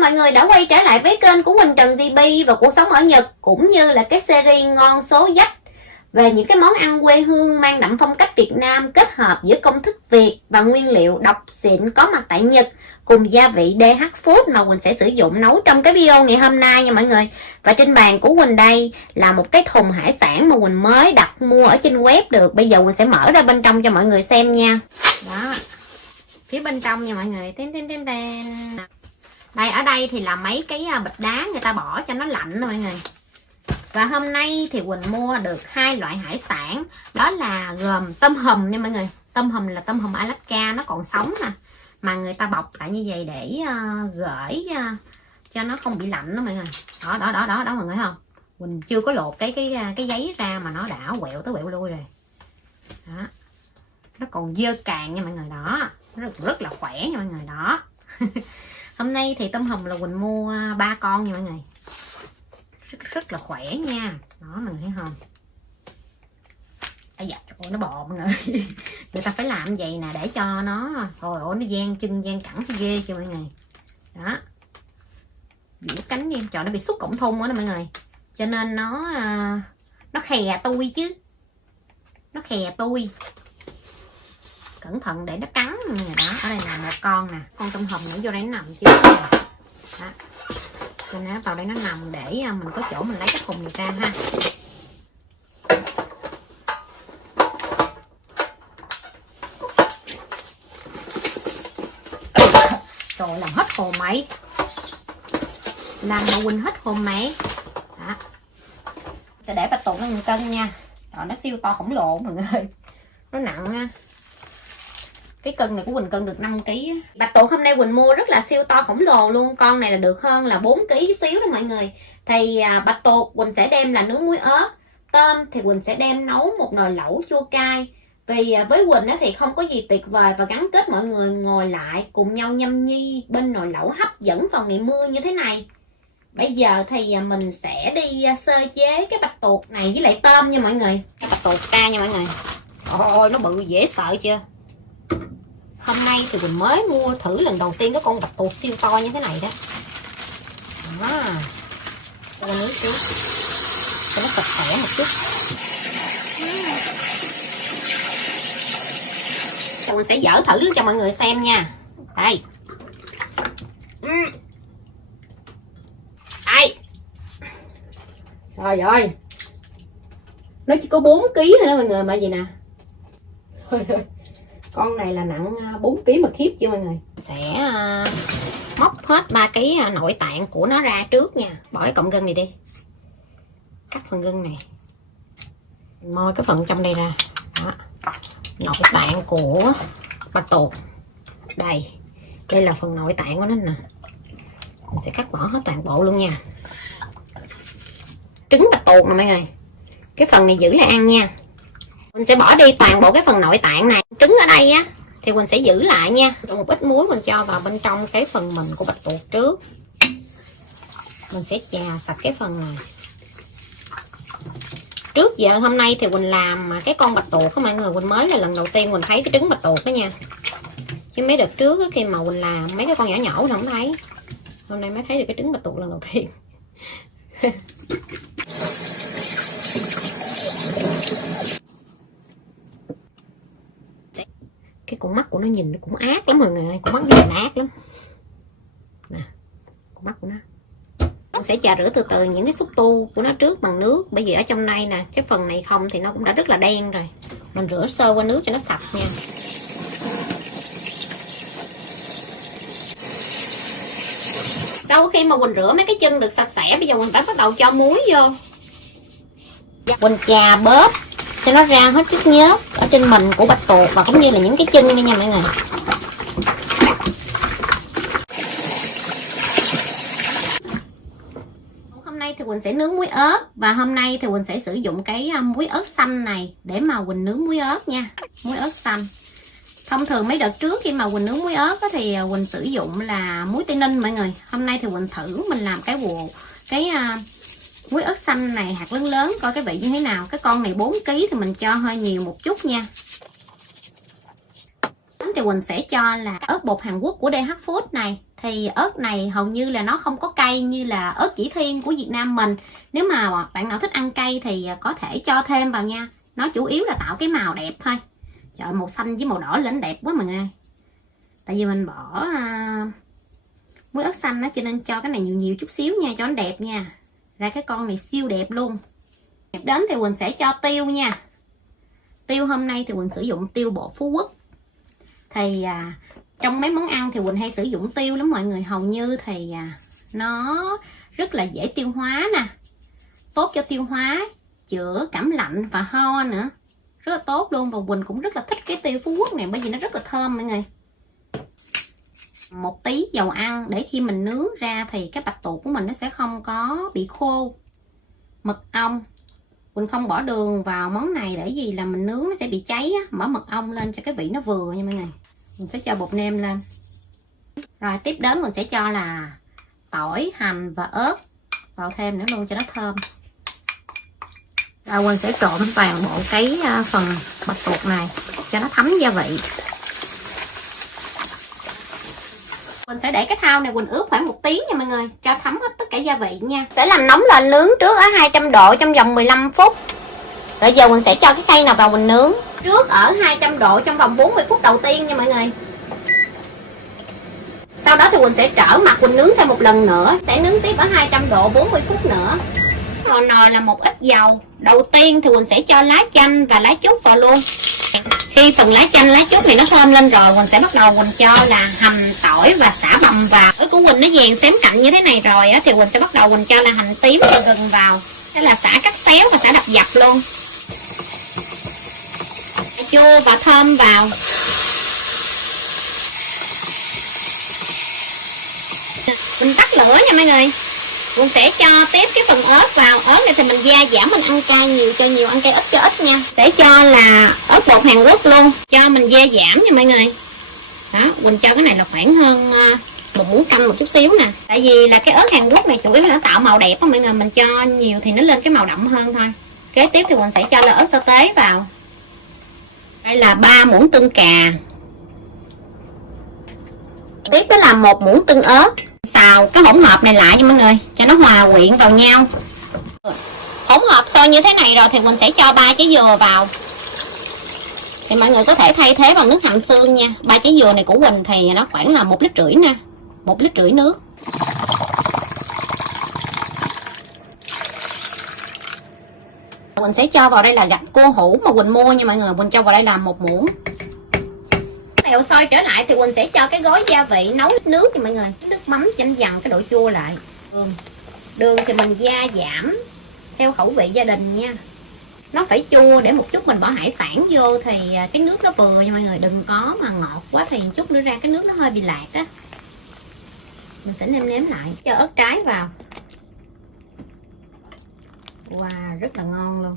mọi người đã quay trở lại với kênh của Quỳnh Trần GB và cuộc sống ở Nhật, cũng như là cái series ngon số Dzách về những cái món ăn quê hương mang đậm phong cách Việt Nam kết hợp giữa công thức Việt và nguyên liệu độc xịn có mặt tại Nhật cùng gia vị DH Food mà Quỳnh sẽ sử dụng nấu trong cái video ngày hôm nay nha mọi người. Và trên bàn của Quỳnh đây là một cái thùng hải sản mà Quỳnh mới đặt mua ở trên web được. Bây giờ Quỳnh sẽ mở ra bên trong cho mọi người xem nha. Đó, phía bên trong nha mọi người. Đây, ở đây thì là mấy cái bịch đá người ta bỏ cho nó lạnh mọi người. Và hôm nay thì Quỳnh mua được hai loại hải sản. Đó là gồm tôm hùm nha mọi người. Tôm hùm là tôm hùm Alaska, nó còn sống nè, mà người ta bọc lại như vậy để gửi cho nó không bị lạnh đó mọi người. Đó mọi người thấy không? Quỳnh chưa có lột cái giấy ra mà nó đã quẹo tới quẹo lui rồi. Đó. Nó còn dơ càng nha mọi người, đó. Nó rất là khỏe nha mọi người, đó. Hôm nay thì tôm hùm là Quỳnh mua 3 con nha mọi người. Rất là khỏe nha. Đó mọi người thấy không? Ây da, nó bò mọi người. Người ta phải làm vậy nè để cho nó rồi nó dang chân dang cẳng thì ghê cho mọi người. Đó. Giữ cánh đi, trời, nó bị xúc cổng thun đó mọi người. Cho nên nó khè tui chứ. Nó khè tui. Cẩn thận để nó cắn mọi người. Đó, ở đây là một con nè, con tôm hùm nữa vô đây nó nằm chứ. Đó. Cho nên nó vào đây nó nằm để mình có chỗ mình lấy cái thùng này ra ha. Rồi làm hết hồn mày. Làm mà Quỳnh hết hồn mày. Đó. Sẽ để Bạch Tuộc nó 1 cân nha. Rồi nó siêu to khổng lồ mọi người. Nó nặng nha. Cái cân này của Quỳnh cân được 5 kg. Bạch Tuộc hôm nay Quỳnh mua rất là siêu to khổng lồ luôn. Con này là được hơn là 4 kg chút xíu đó mọi người. Thì Bạch Tuộc Quỳnh sẽ đem là nướng muối ớt. Tôm thì Quỳnh sẽ đem nấu một nồi lẩu chua cay. Vì với Quỳnh thì không có gì tuyệt vời và gắn kết mọi người ngồi lại cùng nhau nhâm nhi bên nồi lẩu hấp dẫn vào ngày mưa như thế này. Bây giờ thì mình sẽ đi sơ chế cái bạch tuộc này với lại tôm nha mọi người. Cái bạch tuộc ra nha mọi người. Ôi nó bự dễ sợ chưa. Hôm nay thì Quỳnh mới mua thử lần đầu tiên cái con bạch tuộc siêu to như thế này đó. Đó. Cho nước trước cho nó sạch sẽ một chút. Mình sẽ dở thử cho mọi người xem nha. Đây. Đây. Trời ơi. Nó chỉ có 4 kg thôi đó mọi người, mà gì nè. Con này là nặng 4 kg mà khiếp chưa mọi người. Sẽ móc hết 3 cái nội tạng của nó ra trước nha. Bỏ cái cọng gân này đi. Cắt phần gân này. Moi cái phần trong đây ra. Đó. Nội tạng của bạch tuộc. Đây là phần nội tạng của nó nè. Mình sẽ cắt bỏ hết toàn bộ luôn nha. Trứng bạch tuộc nè mọi người. Cái phần này giữ lại ăn nha. Mình sẽ bỏ đi toàn bộ cái phần nội tạng này. Trứng ở đây á thì mình sẽ giữ lại nha. Một ít muối mình cho vào bên trong cái phần mình của bạch tuộc trước. Mình sẽ chà sạch cái phần này. Trước giờ hôm nay thì Quỳnh làm cái con bạch tuộc của mọi người. Quỳnh mới là lần đầu tiên Quỳnh thấy cái trứng bạch tuộc đó nha. Chứ mấy đợt trước khi mà Quỳnh làm mấy cái con nhỏ nhỏ thì không thấy. Hôm nay mới thấy được cái trứng bạch tuộc lần đầu tiên. Cái con mắt của nó nhìn nó cũng ác lắm mọi người. Con mắt nó nhìn ác lắm. Nè, con mắt của nó. Mình sẽ chà rửa từ từ những cái xúc tu của nó trước bằng nước. Bởi vì ở trong đây nè, cái phần này không thì nó cũng đã rất là đen rồi. Mình rửa sơ qua nước cho nó sạch nha. Sau khi mà Quỳnh rửa mấy cái chân được sạch sẽ, bây giờ Quỳnh phải bắt đầu cho muối vô. Quỳnh chà bóp cho nó ra hết chất nhớt ở trên mình của bạch tuộc và cũng như là những cái chân nha mọi người. Hôm nay thì Quỳnh sẽ nướng muối ớt. Và hôm nay thì Quỳnh sẽ sử dụng cái muối ớt xanh này để mà Quỳnh nướng muối ớt nha. Muối ớt xanh. Thông thường mấy đợt trước khi mà Quỳnh nướng muối ớt thì Quỳnh sử dụng là muối Tây Ninh mọi người. Hôm nay thì Quỳnh thử mình làm cái muối ớt xanh này hạt lớn lớn coi cái vị như thế nào. Cái con này 4 kg thì mình cho hơi nhiều một chút nha. Thì Quỳnh sẽ cho là ớt bột Hàn Quốc của DH Food này. Thì ớt này hầu như là nó không có cay như là ớt chỉ thiên của Việt Nam mình. Nếu mà bạn nào thích ăn cay thì có thể cho thêm vào nha. Nó chủ yếu là tạo cái màu đẹp thôi. Trời, màu xanh với màu đỏ lên đẹp quá mọi người. Tại vì mình bỏ muối ớt xanh đó, cho nên cho cái này nhiều nhiều chút xíu nha, cho nó đẹp nha. Ra cái con này siêu đẹp luôn. Tiếp đến thì Quỳnh sẽ cho tiêu nha. Tiêu hôm nay thì Quỳnh sử dụng tiêu bộ Phú Quốc. Thì trong mấy món ăn thì Quỳnh hay sử dụng tiêu lắm mọi người. Hầu như thì nó rất là dễ tiêu hóa nè, tốt cho tiêu hóa, chữa cảm lạnh và ho nữa, rất là tốt luôn. Và Quỳnh cũng rất là thích cái tiêu Phú Quốc này bởi vì nó rất là thơm mọi người. Một tí dầu ăn để khi mình nướng ra thì cái bạch tuộc của mình nó sẽ không có bị khô. Mật ong, Quỳnh không bỏ đường vào món này để gì là mình nướng nó sẽ bị cháy á. Bỏ mật ong lên cho cái vị nó vừa nha mọi người. Mình sẽ cho bột nêm lên. Rồi tiếp đến mình sẽ cho là tỏi, hành và ớt vào thêm nữa luôn cho nó thơm. Rồi Quỳnh sẽ trộn toàn bộ cái phần bạch tuộc này cho nó thấm gia vị. Quỳnh sẽ để cái thau này Quỳnh ướp khoảng 1 tiếng nha mọi người, cho thấm hết tất cả gia vị nha. Sẽ làm nóng lò nướng trước ở 200 độ trong vòng 15 phút. Rồi giờ Quỳnh sẽ cho cái khay nào vào Quỳnh nướng. Trước ở 200 độ trong vòng 40 phút đầu tiên nha mọi người. Sau đó thì Quỳnh sẽ trở mặt Quỳnh nướng thêm một lần nữa. Sẽ nướng tiếp ở 200 độ 40 phút nữa. Vào nồi là một ít dầu. Đầu tiên thì Quỳnh sẽ cho lá chanh và lá trúc vào luôn. Khi phần lá chanh, lá trúc này nó thơm lên rồi, Quỳnh sẽ bắt đầu Quỳnh cho là hành, tỏi và xả bằm vào. Ớt của Quỳnh nó vàng xém cạnh như thế này rồi á, thì Quỳnh sẽ bắt đầu Quỳnh cho là hành tím và gừng vào. Thế là xả cắt xéo và xả đập dập luôn. Chua và thơm vào. Mình tắt lửa nha mọi người. Mình sẽ cho tiếp cái phần ớt vào. Ớt này thì mình gia giảm, mình ăn cay nhiều cho nhiều, ăn cay ít cho ít nha. Để cho là ớt bột Hàn Quốc luôn, cho mình gia giảm nha mọi người. Đó, mình cho cái này là khoảng hơn 1 muỗng canh một chút xíu nè. Tại vì là cái ớt Hàn Quốc này chủ yếu là nó tạo màu đẹp á mọi người. Mình cho nhiều thì nó lên cái màu đậm hơn thôi. Kế tiếp thì mình sẽ cho là ớt sa tế vào. Đây là 3 muỗng tương cà. Tiếp đó là 1 muỗng tương ớt. Xào cái hỗn hợp này lại nha mọi người, cho nó hòa quyện vào nhau. Hỗn hợp sôi như thế này rồi thì mình sẽ cho 3 trái dừa vào. Thì mọi người có thể thay thế bằng nước hầm xương nha. 3 trái dừa này của Quỳnh thì nó khoảng là 1,5 lít nè, 1,5 lít nước. Quỳnh sẽ cho vào đây là gạch cua hũ mà Quỳnh mua nha mọi người. Quỳnh cho vào đây là 1 muỗng. Dầu sôi trở lại thì Quỳnh sẽ cho cái gói gia vị nấu nước nha mọi người. Nước mắm cho nó dằn cái độ chua lại. Đường thì mình gia giảm theo khẩu vị gia đình nha. Nó phải chua để một chút mình bỏ hải sản vô thì cái nước nó vừa nha mọi người. Đừng có mà ngọt quá thì chút nữa ra cái nước nó hơi bị lạc á. Mình sẽ nêm nếm lại. Cho ớt trái vào. Wow, rất là ngon luôn.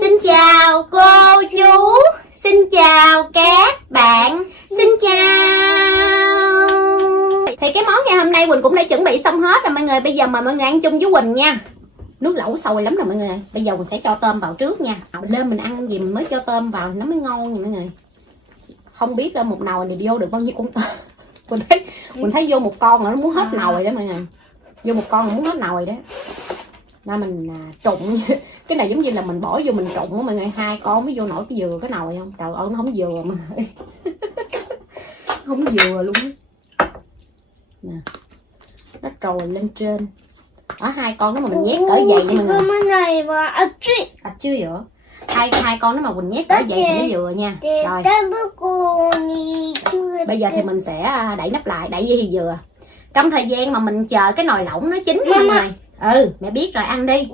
Xin chào cô chú, xin chào các bạn, xin chào. Thì cái món ngày hôm nay Quỳnh cũng đã chuẩn bị xong hết rồi mọi người. Bây giờ mời mọi người ăn chung với Quỳnh nha. Nước lẩu sôi lắm rồi mọi người. Bây giờ mình sẽ cho tôm vào trước nha. Lên mình ăn gì mình mới cho tôm vào nó mới ngon nha mọi người. Không biết là một nồi này vô được bao nhiêu con tôm. Quỳnh thấy vô một con là nó muốn hết nồi đó mọi người. Vô một con là muốn hết nồi đó. Nên mình trụng. Cái này giống như là mình bỏ vô mình trụng á mọi người. 2 con mới vô nổi cái dừa cái nồi không. Trời ơi nó không dừa mà. Không dừa luôn á. Nè, nó trồi lên trên. Ở hai con nếu mà mình nhét cỡ vậy nha mọi người. 지금은 나이와 아치. Chưa vừa. Hai con nếu mà Quỳnh nhét cỡ vậy thì nó vừa nha. Rồi. 따블고니. Bây giờ thì mình sẽ đậy nắp lại, đậy vậy thì vừa. Trong thời gian mà mình chờ cái nồi lẩu nó chín mọi người. Mẹ biết rồi, ăn đi.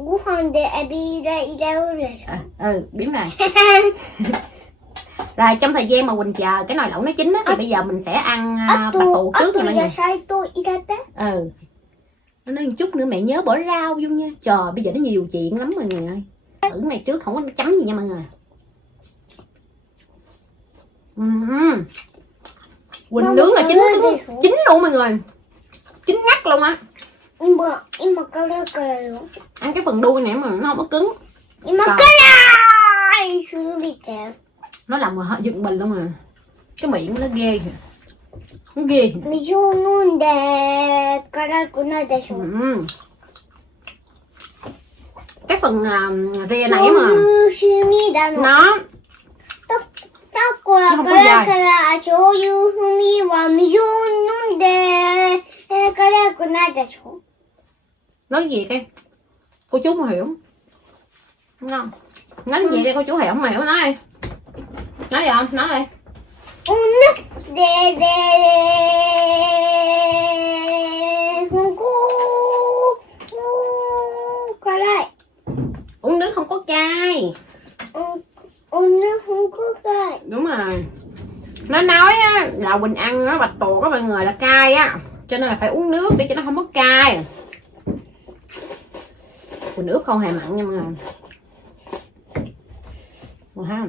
Biết rồi. Rồi trong thời gian mà Quỳnh chờ cái nồi lẩu nó chín á, thì bây giờ mình sẽ ăn bạch tuộc trước nha mọi người. Nó nói một chút nữa mẹ nhớ bỏ rau vô nha. Trời, bây giờ nó nhiều chuyện lắm mọi người ơi. Thử này trước không có chấm gì nha mọi người. Quỳnh nướng là chín luôn mọi người. Chín ngắt luôn á. Ăn cái phần đuôi này mà nó không có cứng. Nó làm mà giật mình luôn à. Cái miệng nó ghê kìa. Nó ghê. Cái phần rìa này mà nó không có dài. Nói gì cái cô chú mà hiểu đúng không? Nói gì cái cô chú hiểu không hiểu, nói đi. Nói gì không? Nói đi. Uống nước không có cay. uống nước không có cay. Đúng rồi. Nó nói á, là Quỳnh ăn á, bạch tuộc á mọi người là cay á, cho nên là phải uống nước để cho nó không có cay. Quỳnh ướp không hề mặn nha mọi người. Rồi ha.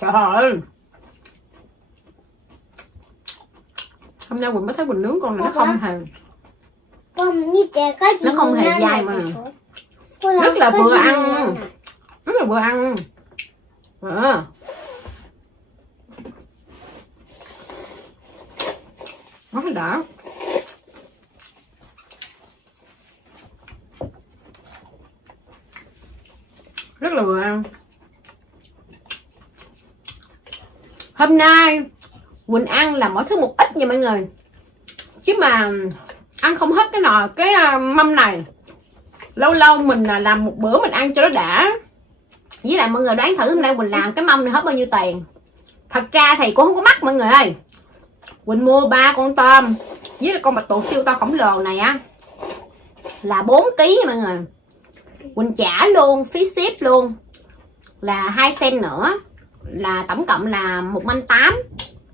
Trời ơi. Hôm nay Quỳnh mới thấy Quỳnh nướng con này nó không hề. Nó không hề dai mà. Rất là vừa ăn. Rất là vừa ăn. Nó đã. Rất là vừa ăn. Hôm nay Quỳnh ăn là mỗi thứ một ít nha mọi người, chứ mà ăn không hết cái mâm này. Lâu lâu mình làm một bữa mình ăn cho nó đã. Với lại mọi người đoán thử hôm nay Quỳnh làm cái mâm này hết bao nhiêu tiền. Thật ra thì cũng không có mắc mọi người ơi. Quỳnh mua 3 con tôm với lại con bạch tuộc siêu to khổng lồ này á là 4 kg nha mọi người. Quỳnh trả luôn phí ship luôn là 2 cent nữa, là tổng cộng là 1,8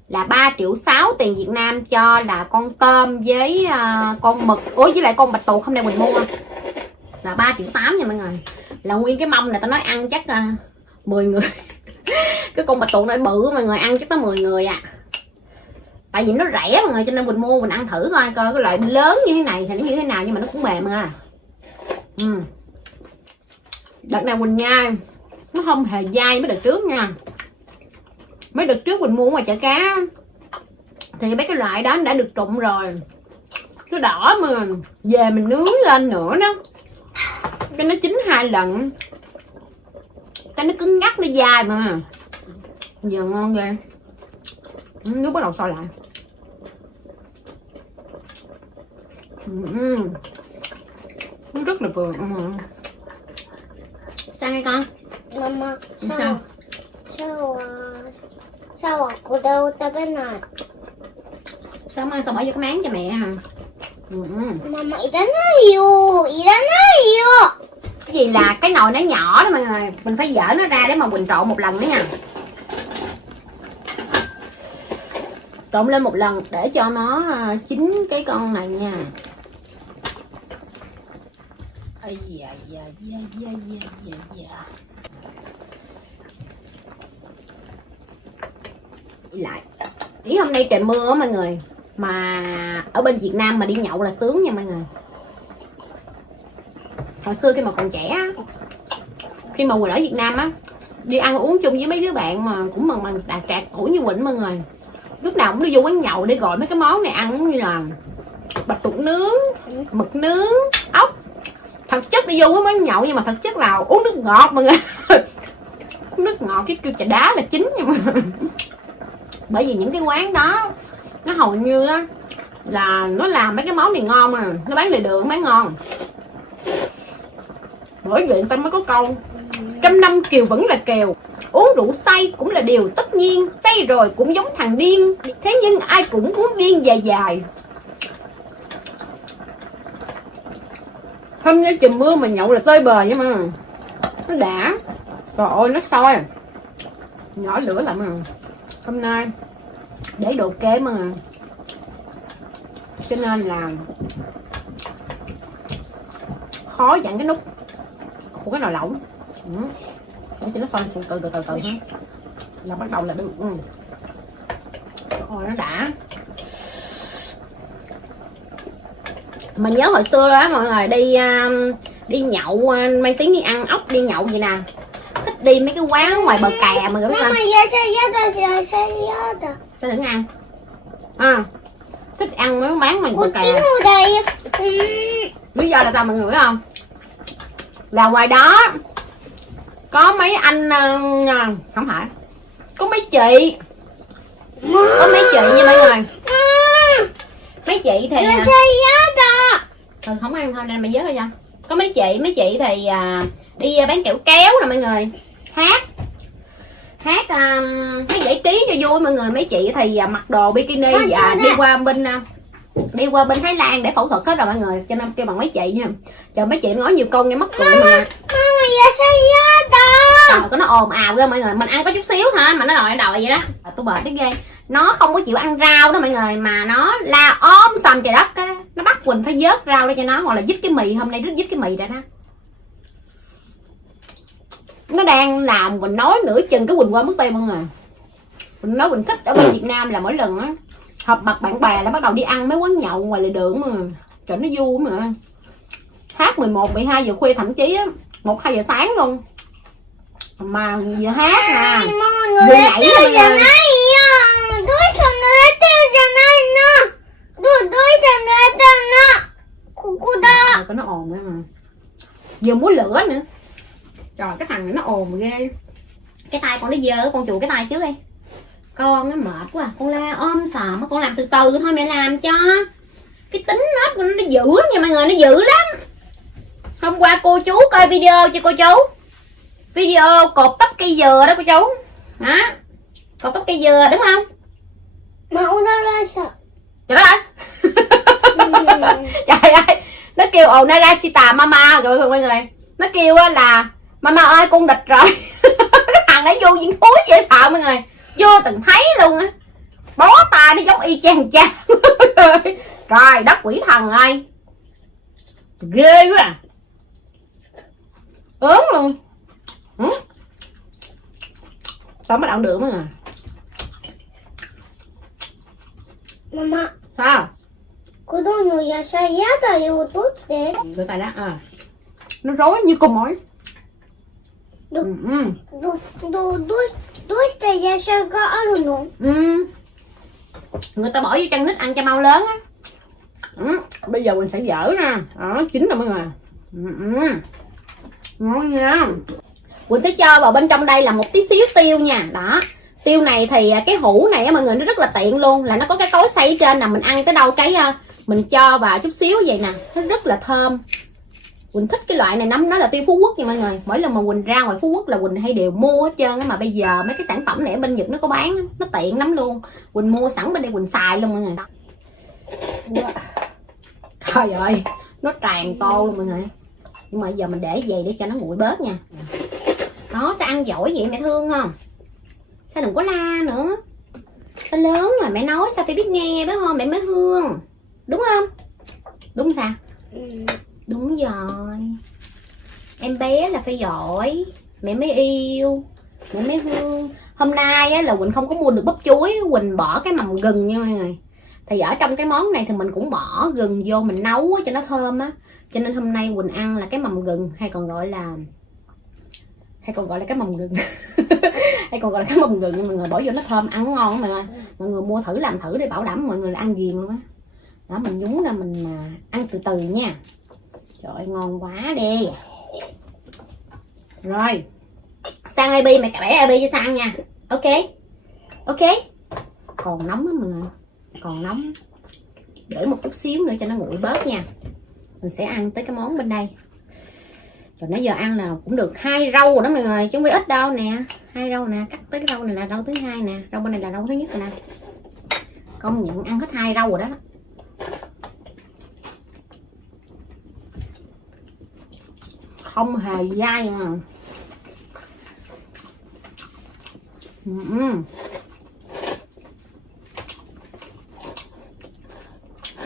là 3,6 triệu tiền Việt Nam cho là con tôm với con mực, với lại con bạch tuộc hôm nay Quỳnh mua là 3,8 triệu nha mọi người. Là nguyên cái mâm này tao nói ăn chắc 10 người. Cái con bạch tuộc này bự mọi người, ăn chắc tới 10 người à. Tại vì nó rẻ mọi người cho nên Quỳnh mua mình ăn thử coi cái loại lớn như thế này thì nó như thế nào, nhưng mà nó cũng mềm à. Đợt này Quỳnh nhai nó không hề dai mấy đợt trước nha. Mấy đợt trước Quỳnh mua ngoài chợ cá thì mấy cái loại đó đã được trụng rồi, nó đỏ mà về mình nướng lên nữa đó cái nó chín 2 lần, cái nó cứng ngắt nó dai mà giờ ngon ghê. Nước bắt đầu sôi lại. Nó rất là vừa. Sao nghe con? Mama, sao? sao 그대로 따배나. Sao ăn sao bỏ vô cái máng cho mẹ hả? Mama 일어나요. Cái gì là cái nồi nó nhỏ đó mọi người, mình phải dỡ nó ra để mà Quỳnh trộn một lần nữa nha. Trộn lên một lần để cho nó chín cái con này nha. Ây da. Lại ý hôm nay trời mưa á mọi người, mà ở bên Việt Nam mà đi nhậu là sướng nha mọi người. Hồi xưa khi mà còn trẻ á, khi mà Quỳnh ở Việt Nam á, đi ăn uống chung với mấy đứa bạn mà cũng bằng trạc tuổi như Quỳnh mọi người, lúc nào cũng đi vô quán nhậu để gọi mấy cái món này ăn, như là bạch tuộc nướng, mực nướng, ốc. Thật chất đi vô quán nhậu nhưng mà thật chất là uống nước ngọt mọi người. Uống nước ngọt cái kêu trà đá là chính nha mọi người. Bởi vì những cái quán đó nó hầu như á là nó làm mấy cái món này ngon mà nó bán lề đường bán ngon. Bởi vậy người ta mới có câu trăm năm kiều vẫn là kiều, uống rượu say cũng là điều tất nhiên, say rồi cũng giống thằng điên, thế nhưng ai cũng muốn điên dài dài. Hôm nay trời mưa mà nhậu là tơi bời vậy mà nó đã. Trời ơi nó sôi nhỏ lửa lại mà. Hôm nay để đồ kế mà cho nên là khó dặn cái nút của cái nồi lẩu. Để cho nó sôi từ từ ha, là bắt đầu là được. Ôi nó đã. Mình nhớ hồi xưa đó mọi người đi nhậu, mang tiếng đi ăn ốc đi nhậu vậy nè, thích đi mấy cái quán ngoài bờ kè mà biết không? Sao đừng ăn thích ăn mấy quán ngoài bờ kè. Lý do là sao mọi người biết không? Là ngoài đó có mấy anh không phải, có mấy chị, có mấy chị nha mọi người. Mấy chị thì không ăn thôi nên mày nhớ thôi nha. Có mấy chị thì đi bán kẹo kéo nè mọi người, hát giải trí cho vui mọi người. Mấy chị thì mặc đồ bikini và đi qua bên Thái Lan để phẫu thuật hết rồi mọi người, cho nên kêu bằng mấy chị nha. Trời mấy chị nói nhiều câu nghe mắc cười mà. Trời có nó ồn ào ghê mọi người. Mình ăn có chút xíu hả mà nó đòi vậy đó. Tôi bệt cái ghê. Nó không có chịu ăn rau đó mọi người, mà nó la sầm trời đất á. Nó bắt Quỳnh phải vớt rau ra cho nó, hoặc là dít cái mì. Hôm nay rất dít cái mì ra đó. Nó đang làm Quỳnh nói nửa chừng cái Quỳnh qua mất tay mọi người. Quỳnh nói Quỳnh thích ở bên Việt Nam là mỗi lần á họp mặt bạn bè là bắt đầu đi ăn mấy quán nhậu ngoài lề đường mà trời nó vui mà. Hát 11, 12 giờ khuya, thậm chí á 1, 2 giờ sáng luôn mà vừa hát nè vừa nhảy nè. Có nó ồn nữa mà vừa múa lửa nữa. Trời cái thằng này nó ồn ghê. Cái tay con nó dơ, con chùi cái tay trước đi. Con nó mệt quá, con la sòm, con làm từ từ thôi mẹ làm cho. Cái tính nết của nó dữ nha mọi người, nó dữ lắm. Hôm qua cô chú coi video cho cô chú, video cột tóc cây dừa đó cô chú. Đó, cột tóc cây dừa đúng không? Trời đất ơi. Trời ơi, nó kêu Onarashita mama rồi mọi người. Nó kêu là mama ơi con địch rồi. Thằng ấy vô viên túi dễ sợ mọi người, chưa từng thấy luôn á. Bó tay nó giống y chang cha. Trời đất quỷ thần ơi, ghê quá à. Ớn luôn. Sao mới đậu được mọi người. Mama. Sao? Đưa tay đó nó rối như con mối. Người ta bỏ vô chân nít ăn cho mau lớn á. Bây giờ mình sẽ dở ra. Đó, chín rồi mọi người. Ngon nha. Quỳnh sẽ cho vào bên trong đây là một tí xíu tiêu nha. Đó. Tiêu này thì cái hũ này á mọi người nó rất là tiện luôn, là nó có cái cối xay ở trên nè, mình ăn tới đâu cái mình cho vào chút xíu vậy nè, nó rất là thơm. Quỳnh thích cái loại này lắm, nó là tiêu Phú Quốc nha mọi người. Mỗi lần mà Quỳnh ra ngoài Phú Quốc là Quỳnh hay đều mua hết trơn á, mà bây giờ mấy cái sản phẩm này ở bên Nhật nó có bán, nó tiện lắm luôn. Quỳnh mua sẵn bên đây Quỳnh xài luôn mọi người. Trời ơi, nó tràn tô luôn mọi người. Nhưng mà giờ mình để vậy để cho nó nguội bớt nha. Nó sẽ ăn giỏi vậy mẹ thương không? Sao đừng có la nữa. Sao lớn rồi mẹ nói sao phải biết nghe phải không? Mẹ mới thương. Đúng không? Đúng sao? Đúng rồi. Em bé là phải giỏi, mẹ mới yêu, mẹ mới thương. Hôm nay á, là Quỳnh không có mua được bắp chuối, Quỳnh bỏ cái mầm gừng nha mọi người. Thì ở trong cái món này thì mình cũng bỏ gừng vô mình nấu cho nó thơm á. Cho nên hôm nay Quỳnh ăn là cái mầm gừng, hay còn gọi là cái mầm gừng. Hay còn gọi là cái mầm gừng nhưng mọi người bỏ vô nó thơm ăn ngon mọi người. Mọi người mua thử làm thử để bảo đảm mọi người là ăn ghiền luôn á. Đó mình nhúng ra mình ăn từ từ nha. Trời ơi ngon quá đi. Rồi sang AB mẹ bẻ AB cho sang nha. Ok. Ok. Còn nóng lắm mọi người, còn nóng. để một chút xíu nữa cho nó nguội bớt nha. Mình sẽ ăn tới cái món bên đây. Rồi nãy giờ ăn nào cũng được 2 rau rồi đó mọi người, chứ không phải ít đâu nè. 2 rau nè, cắt tới cái rau này là rau thứ 2 nè, rau bên này là rau thứ nhất nè. Công nhận ăn hết 2 rau rồi đó. Không hề dai mà.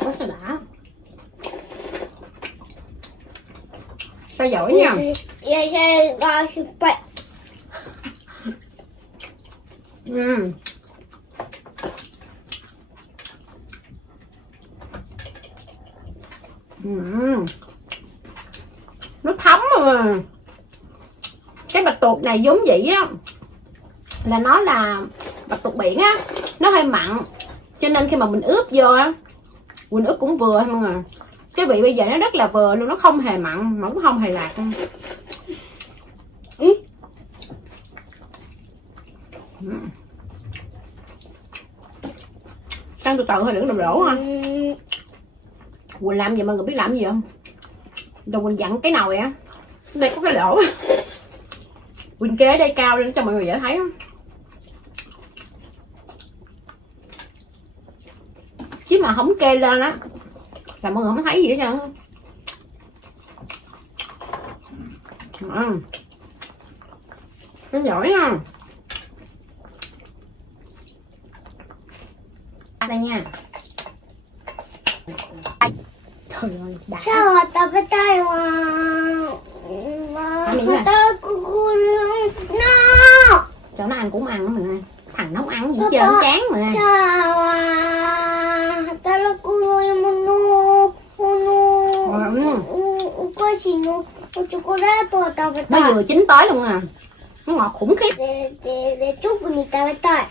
Quá sao đã. Sao giỏi nha. Nó thấm mà. Cái bạch tuộc này vốn dĩ á là nó là bạch tuộc biển á, nó hơi mặn, cho nên khi mà mình ướp vô á, mình ướp cũng vừa thôi mọi người. Cái vị bây giờ nó rất là vừa luôn, nó không hề mặn mà cũng không hề lạc. Ăn từ từ thôi, đừng đổ ha. Quỳnh làm gì mọi người biết làm gì không? Rồi Quỳnh dặn cái nồi á, đây có cái lỗ, Quỳnh kế đây cao lên cho mọi người dễ thấy không? Chứ mà không kê lên á là mọi người không thấy gì hết trơn. Nó giỏi nha. Đây nha. Trời ơi, đã. Sao mà tao phải tay mà tao nó cho nó ăn cũng ăn mà. Thằng nấu ăn gì trơn chán mà. Sao à tao là cô nuôi có gì nó chocolate tao phải mới vừa chín tới luôn à, nó ngọt khủng khiếp. để chúc mình tao phải tay.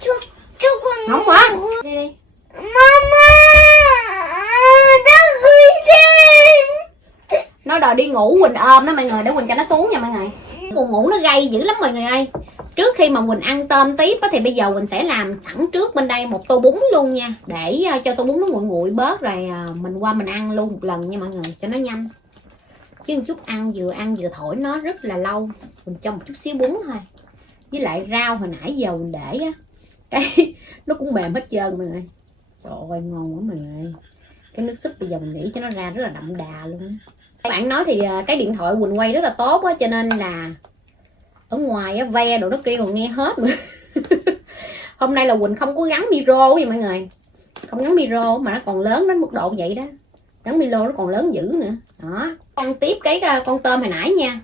Chúc nóng quá. Đi đi. Mama, nó gửi đến. Nó đòi đi ngủ, Quỳnh ôm nó mọi người, để Quỳnh cho nó xuống nha mọi người. Buồn ngủ nó gây dữ lắm mọi người ơi. Trước khi mà Quỳnh ăn tôm tiếp á, thì bây giờ Quỳnh sẽ làm sẵn trước bên đây một tô bún luôn nha, để cho tô bún nó nguội nguội bớt rồi mình qua mình ăn luôn một lần nha mọi người, cho nó nhanh. Chứ một chút ăn vừa thổi nó rất là lâu. Quỳnh cho một chút xíu bún thôi, với lại rau hồi nãy giờ Quỳnh để á, cái nó cũng mềm hết trơn mọi người. Trời ơi ngon quá mọi người. Cái nước súp bây giờ mình nghĩ cho nó ra rất là đậm đà luôn. Các bạn nói thì cái điện thoại Quỳnh quay rất là tốt á, cho nên là ở ngoài á, ve đồ nó kia còn nghe hết nữa. Hôm nay là Quỳnh không có gắn micro gì mọi người, không gắn micro mà nó còn lớn đến mức độ vậy đó, gắn micro nó còn lớn dữ nữa đó. Ăn tiếp cái con tôm hồi nãy nha.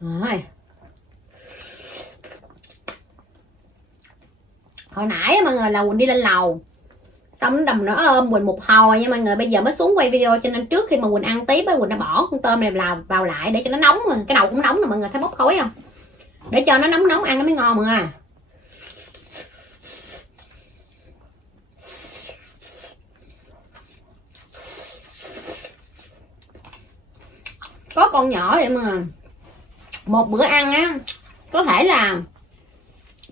Rồi hồi nãy mọi người là Quỳnh đi lên lầu xong đầm nó ôm Quỳnh một hồi nha mọi người, bây giờ mới xuống quay video, cho nên trước khi mà Quỳnh ăn tiếp á, Quỳnh đã bỏ con tôm này vào lại để cho nó nóng. Cái đầu cũng nóng nè mọi người, thấy bốc khói không, để cho nó nóng ăn nó mới ngon mọi người. Có con nhỏ vậy mà một bữa ăn á có thể là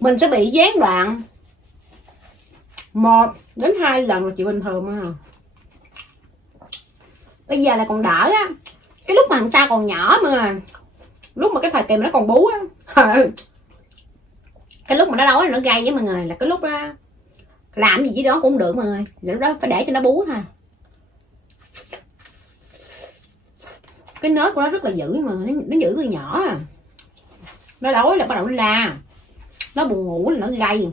mình sẽ bị gián đoạn 1 đến 2 lần là chuyện bình thường mà. Bây giờ là còn đỡ á, cái lúc mà thằng Sa còn nhỏ mà, lúc mà cái thời kỳ mà nó còn bú á, cái lúc mà nó đói nó gây với mọi người, là cái lúc đó làm gì với đó cũng được mọi người, lúc đó phải để cho nó bú thôi. Cái nết của nó rất là dữ mà nó dữ từ nhỏ à. Nó đói là bắt đầu nó la, nó buồn ngủ là nó gây.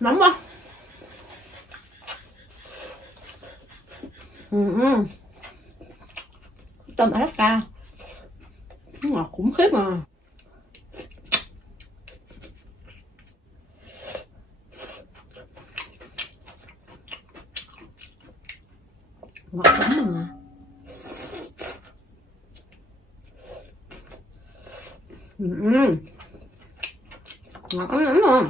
Nóng quá. Tôm Alaska nó ngọt khủng khiếp mà. Ngọt lắm mà. Ngọt lắm rồi.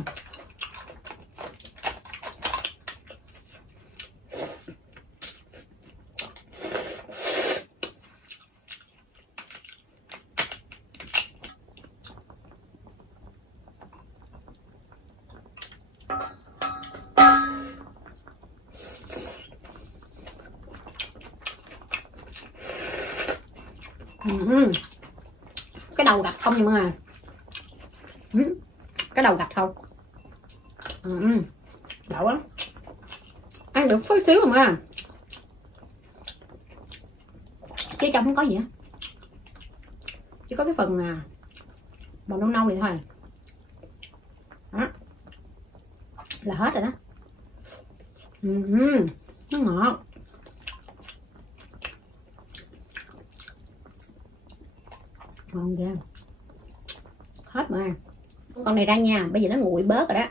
Cái đầu gạch không nha mọi người. Cái đầu gạch không. Đậu lắm. Ăn được chút xíu mà. Chứ trong không có gì hết. Chỉ có cái phần màu nâu nâu này thôi. Đó. Là hết rồi đó. Nó ngọt. Ngon ghê. Hết mà. Con này ra nha. Bây giờ nó nguội bớt rồi đó.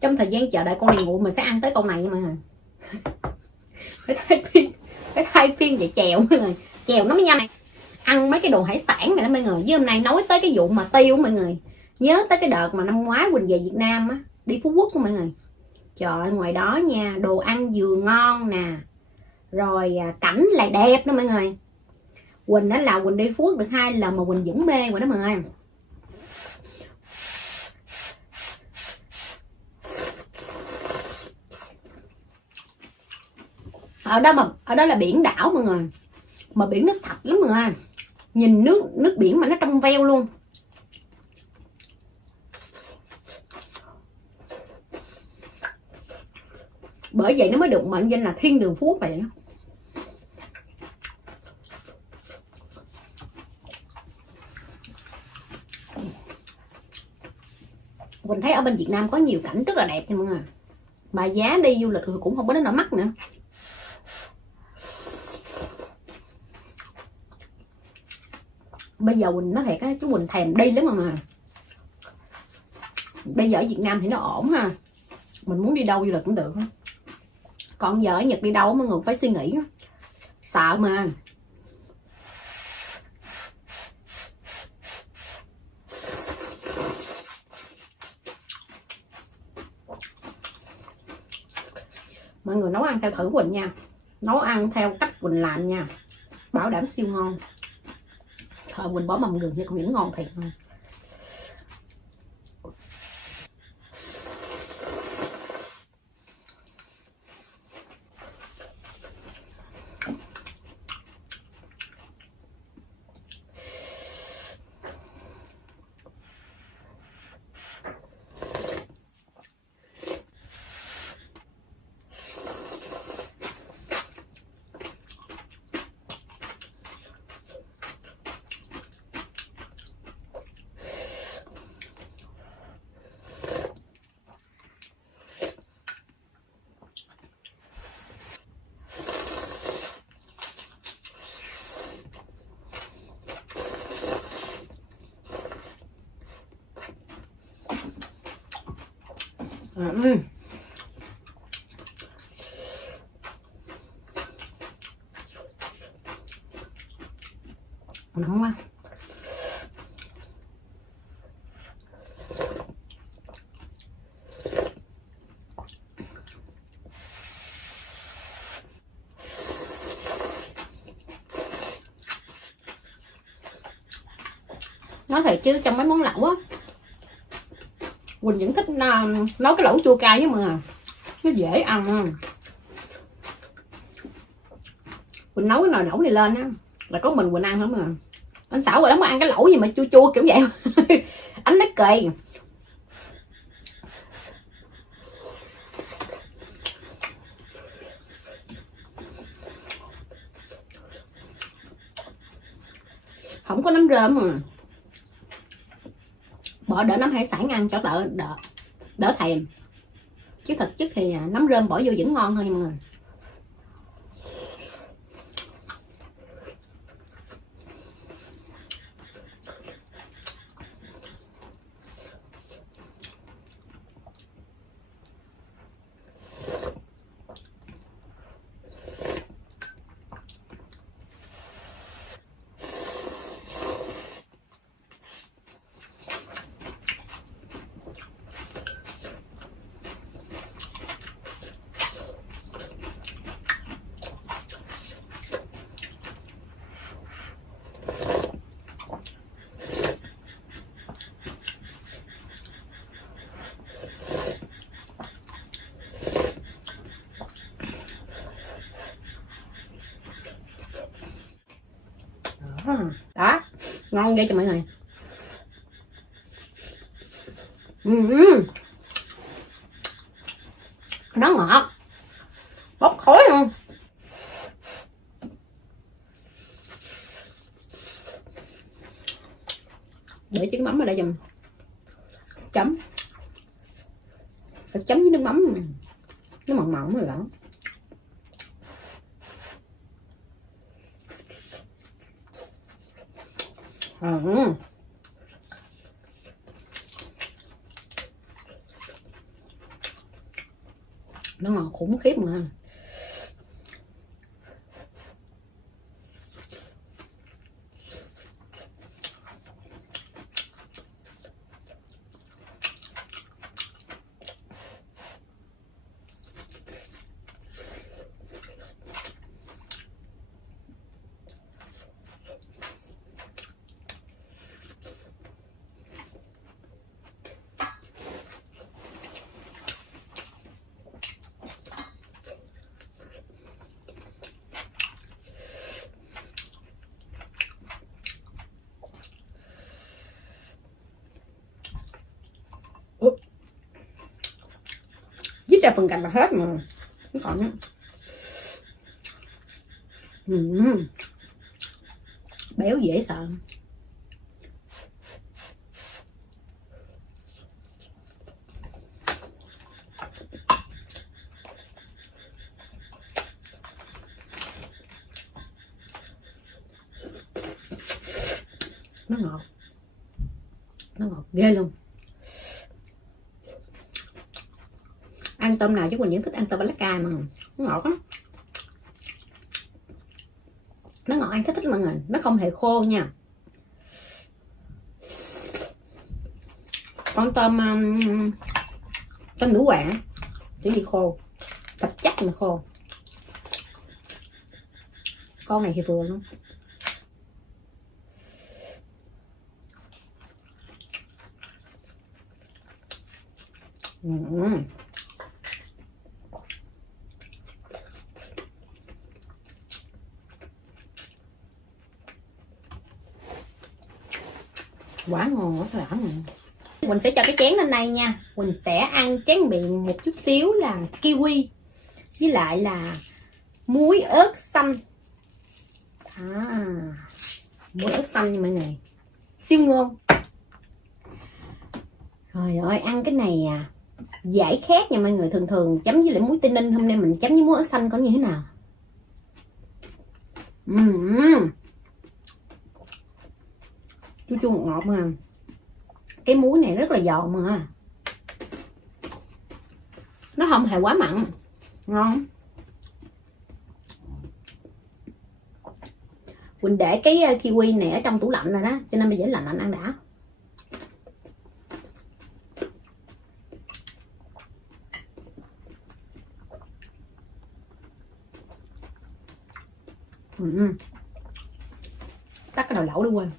Trong thời gian chờ đợi con này nguội mình sẽ ăn tới con này nha mọi người. Phải thay phiên vậy chèo mọi người. Chèo nó mới nhanh. Ăn mấy cái đồ hải sản này đó mọi người. Với hôm nay nói tới cái vụ mà tiêu mọi người. Nhớ tới cái đợt mà năm ngoái Quỳnh về Việt Nam á, đi Phú Quốc mọi người. Trời ơi, ngoài đó nha, đồ ăn vừa ngon nè, rồi cảnh lại đẹp nữa mọi người. Quỳnh đó là Quỳnh đi Phú Quốc được 2 lần mà Quỳnh vẫn mê rồi đó mọi người. Ở đó là biển đảo mọi người, mà biển nó sạch lắm mọi người. Nhìn nước biển mà nó trong veo luôn. Bởi vậy nó mới được mệnh danh là thiên đường Phú Quốc vậy đó. Mình thấy ở bên Việt Nam có nhiều cảnh rất là đẹp nha mọi người. Mà giá đi du lịch cũng không có đến nỗi mắc nữa. Bây giờ Quỳnh nói thiệt á, chú Quỳnh thèm đi lắm mà. Bây giờ ở Việt Nam thì nó ổn ha. Mình muốn đi đâu du lịch cũng được. Còn giờ ở Nhật đi đâu mọi người phải suy nghĩ. Sợ mà. Mọi người nấu ăn theo thử Quỳnh nha. Nấu ăn theo cách Quỳnh làm nha. Bảo đảm siêu ngon. Thôi Quỳnh bỏ mầm gừng cho con miếng ngon thiệt mà. Nóng quá. Nói thiệt chứ trong mấy món lẩu á, Quỳnh vẫn thích nấu cái lẩu chua cay với mọi người. Nó dễ ăn. Quỳnh nấu cái nồi lẩu này lên á là có mình Quỳnh ăn không à. Anh Xảo rồi đó mà ăn cái lẩu gì mà chua chua kiểu vậy. Anh nói kỳ. Không có nấm rơm mà. Bỏ đỡ nấm hải sản ăn cho đỡ thèm. Chứ thực chất thì nấm rơm bỏ vô vẫn ngon thôi mọi người. ngon ghê cho mọi người. Nó ngọt, bốc khói luôn. Để chiếc mắm ở đây dùm. Chấm. Phải chấm với nước mắm. Nó mỏng mỏng rồi đó. Nó ngọt khủng khiếp mà. Dít ra phần cạnh là hết mà. Không còn nữa. Béo dễ sợ. Nó ngọt. Nó ngọt ghê luôn. Ăn tôm nào chứ Quỳnh vẫn thích ăn tôm Alaska mà. Nó ngọt lắm. Nó ngọt ăn thích mọi người. Nó không hề khô nha. Con tôm nữ hoàng chỉ bị khô. Bạch chắc mà khô. Con này thì vừa luôn. Quá ngon, quá lạ nè. Quỳnh sẽ cho cái chén lên đây nha. Quỳnh sẽ ăn chén miệng một chút xíu là kiwi với lại là muối ớt xanh. Muối ớt xanh nha mọi người. Siêu ngon. Trời ơi, ăn cái này giải khát nha mọi người. Thường thường chấm với lại muối tây ninh, hôm nay mình chấm với muối ớt xanh có như thế nào. Chua chua ngọt ngọt mà. Cái muối này rất là giòn mà. Nó không hề quá mặn. Ngon. Quỳnh để cái kiwi này ở trong tủ lạnh rồi đó, cho nên bây giờ lạnh ăn đã. Tắt cái nồi lẩu đi quên.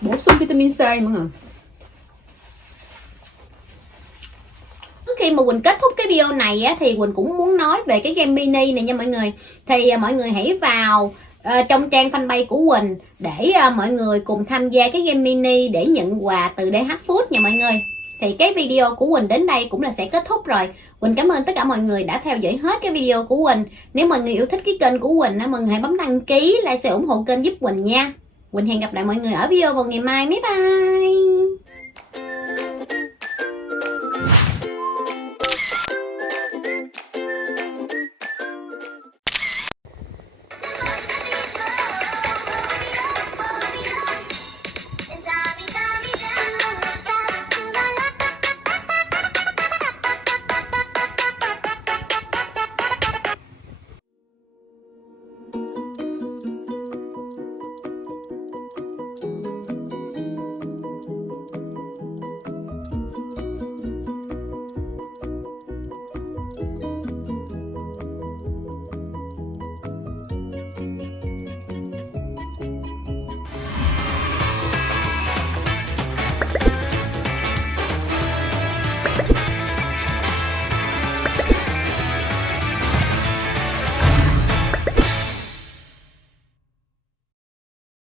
Bổ sung vitamin C mọi người. Trước khi mà Quỳnh kết thúc cái video này á, thì Quỳnh cũng muốn nói về cái game mini này nha mọi người. Thì mọi người hãy vào trong trang fanpage của Quỳnh để mọi người cùng tham gia cái game mini để nhận quà từ DH Food nha mọi người. Thì cái video của Quỳnh đến đây cũng là sẽ kết thúc rồi. Quỳnh cảm ơn tất cả mọi người đã theo dõi hết cái video của Quỳnh. Nếu mọi người yêu thích cái kênh của Quỳnh, mọi người hãy bấm đăng ký, like, share ủng hộ kênh giúp Quỳnh nha. Quỳnh hẹn gặp lại mọi người ở video vào ngày mai. Bye bye.